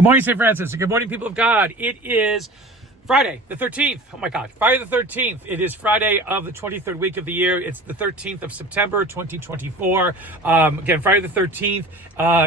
Good morning, St. Francis, and good morning, people of God. It is Friday the 13th. Oh my God, Friday the 13th. It is Friday of the 23rd week of the year. It's the 13th of September, 2024. Again, Friday the 13th.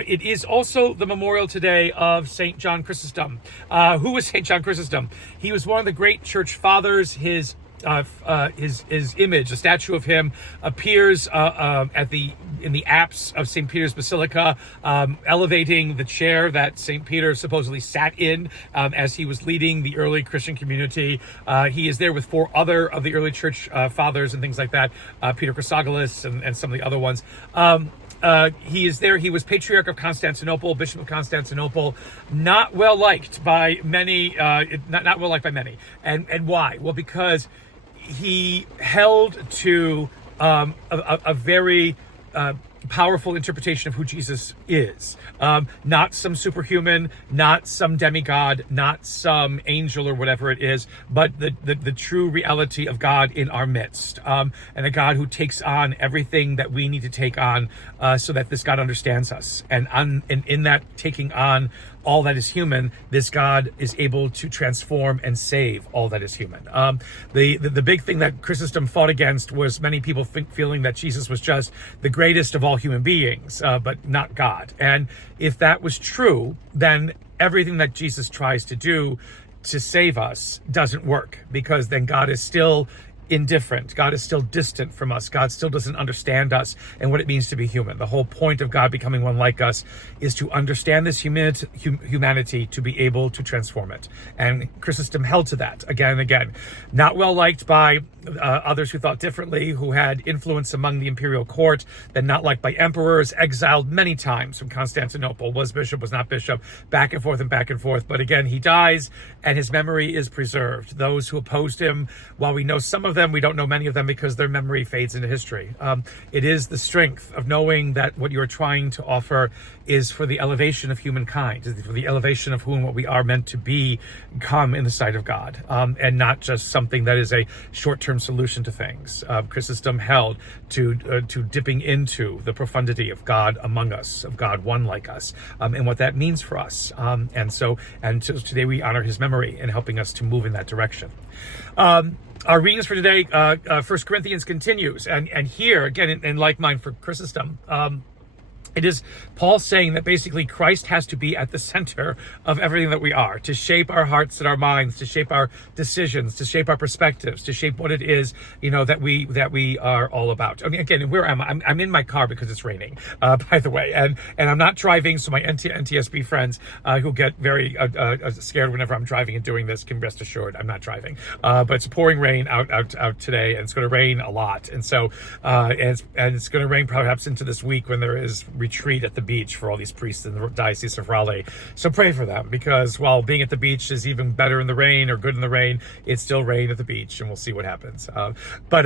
It is also the memorial today of St. John Chrysostom. Who was St. John Chrysostom? He was one of the great church fathers. His image, a statue of him, appears in the apse of St. Peter's Basilica, elevating the chair that St. Peter supposedly sat in as he was leading the early Christian community. He is there with four other of the early church fathers and things like that, Peter Chrysostom and some of the other ones. He is there. He was Patriarch of Constantinople, Bishop of Constantinople, not well liked by many, not well liked by many. And why? Well, because he held to a very powerful interpretation of who Jesus is. Not some superhuman, not some demigod, not some angel or whatever it is, but the true reality of God in our midst. And a God who takes on everything that we need to take on so that this God understands us. And in that taking on all that is human, this God is able to transform and save all that is human. The big thing that Chrysostom fought against was many people feeling that Jesus was just the greatest of all human beings, but not God. And if that was true, then everything that Jesus tries to do to save us doesn't work, because then God is still indifferent. God is still distant from us. God still doesn't understand us and what it means to be human. The whole point of God becoming one like us is to understand this humanity to be able to transform it. And Chrysostom held to that again and again. Not well liked by others who thought differently, who had influence among the imperial court, then not liked by emperors, exiled many times from Constantinople, was bishop, was not bishop, back and forth and back and forth. But again, he dies and his memory is preserved. Those who opposed him, while we know some of them, we don't know many of them because their memory fades into history. It is the strength of knowing that what you're trying to offer is for the elevation of humankind, for the elevation of who and what we are meant to become in the sight of God, and not just something that is a short-term solution to things. Chrysostom held to dipping into the profundity of God among us, of God one like us, and what that means for us. And so today we honor his memory in helping us to move in that direction. Our readings for today, 1 Corinthians continues, and here, again, in like mind for Chrysostom, it is Paul saying that basically Christ has to be at the center of everything that we are, to shape our hearts and our minds, to shape our decisions, to shape our perspectives, to shape what it is, that we are all about. I mean, again, where am I? I'm in my car because it's raining, by the way, and I'm not driving, so my NTSB friends who get very scared whenever I'm driving and doing this can rest assured I'm not driving. But it's pouring rain out today, and it's going to rain a lot, and so and it's going to rain perhaps into this week when there is retreat at the beach for all these priests in the Diocese of Raleigh. So pray for them, because while being at the beach is even better in the rain or good in the rain, it's still rain at the beach, and we'll see what happens. But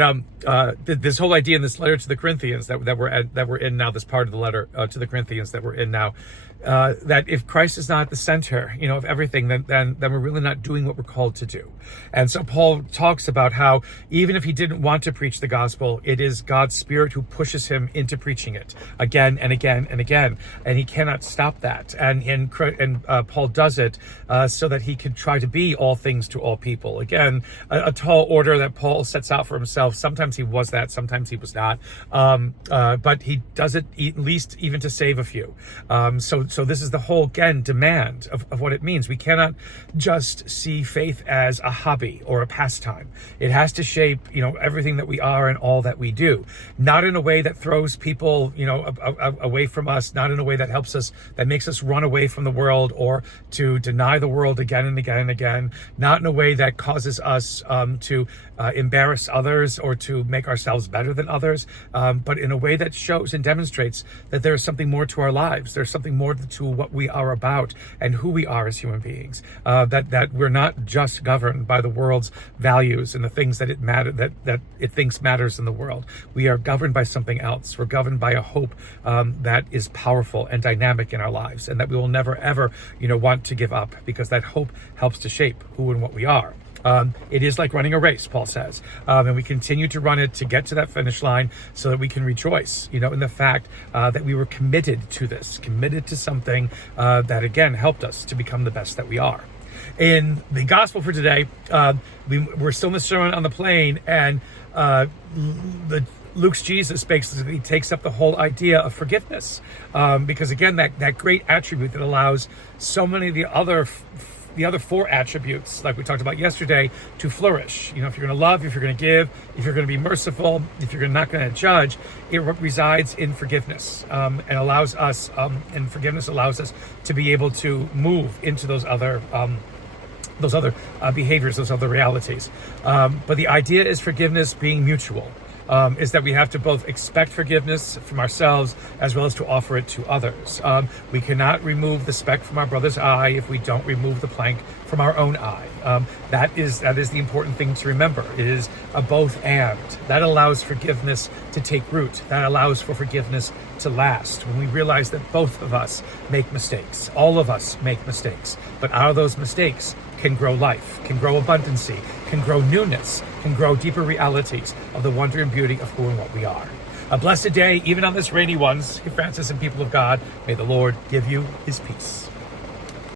this whole idea in this letter to the Corinthians that we're in now, this part of the letter to the Corinthians that we're in now, that if Christ is not at the center, of everything, then we're really not doing what we're called to do. And so Paul talks about how even if he didn't want to preach the gospel, it is God's Spirit who pushes him into preaching it again and again and again, and he cannot stop that. And Paul does it so that he can try to be all things to all people. Again, a tall order that Paul sets out for himself. Sometimes he was that, sometimes he was not, but he does it at least even to save a few. So this is the whole, again, demand of what it means. We cannot just see faith as a hobby or a pastime. It has to shape, everything that we are and all that we do. Not in a way that throws people, away from us, not in a way that helps us, that makes us run away from the world or to deny the world again and again and again. Not in a way that causes us to embarrass others or to make ourselves better than others, but in a way that shows and demonstrates that there is something more to our lives. There's something more to what we are about and who we are as human beings. That we're not just governed by the world's values and the things that it thinks matters in the world. We are governed by something else. We're governed by a hope that is powerful and dynamic in our lives, and that we will never ever want to give up, because that hope helps to shape who and what we are. It is like running a race, Paul says, and we continue to run it to get to that finish line so that we can rejoice, in the fact that we were committed to this, committed to something that, again, helped us to become the best that we are. In the gospel for today, we're still in the Sermon on the Plain, and Luke's Jesus basically takes up the whole idea of forgiveness, because, again, that great attribute that allows so many of the other four attributes, like we talked about yesterday, to flourish. If you're going to love, if you're going to give, if you're going to be merciful, if you're not going to judge, it resides in forgiveness, and allows us, and forgiveness allows us to be able to move into those other behaviors, those other realities. But the idea is forgiveness being mutual. Is that we have to both expect forgiveness from ourselves as well as to offer it to others. We cannot remove the speck from our brother's eye if we don't remove the plank from our own eye. That is the important thing to remember. It is a both and. That allows forgiveness to take root. That allows for forgiveness to last. When we realize that both of us make mistakes, all of us make mistakes, but out of those mistakes can grow life, can grow abundancy, can grow newness, can grow deeper realities of the wonder and beauty of who and what we are. A blessed day, even on this rainy one. St. Francis and people of God, may the Lord give you his peace.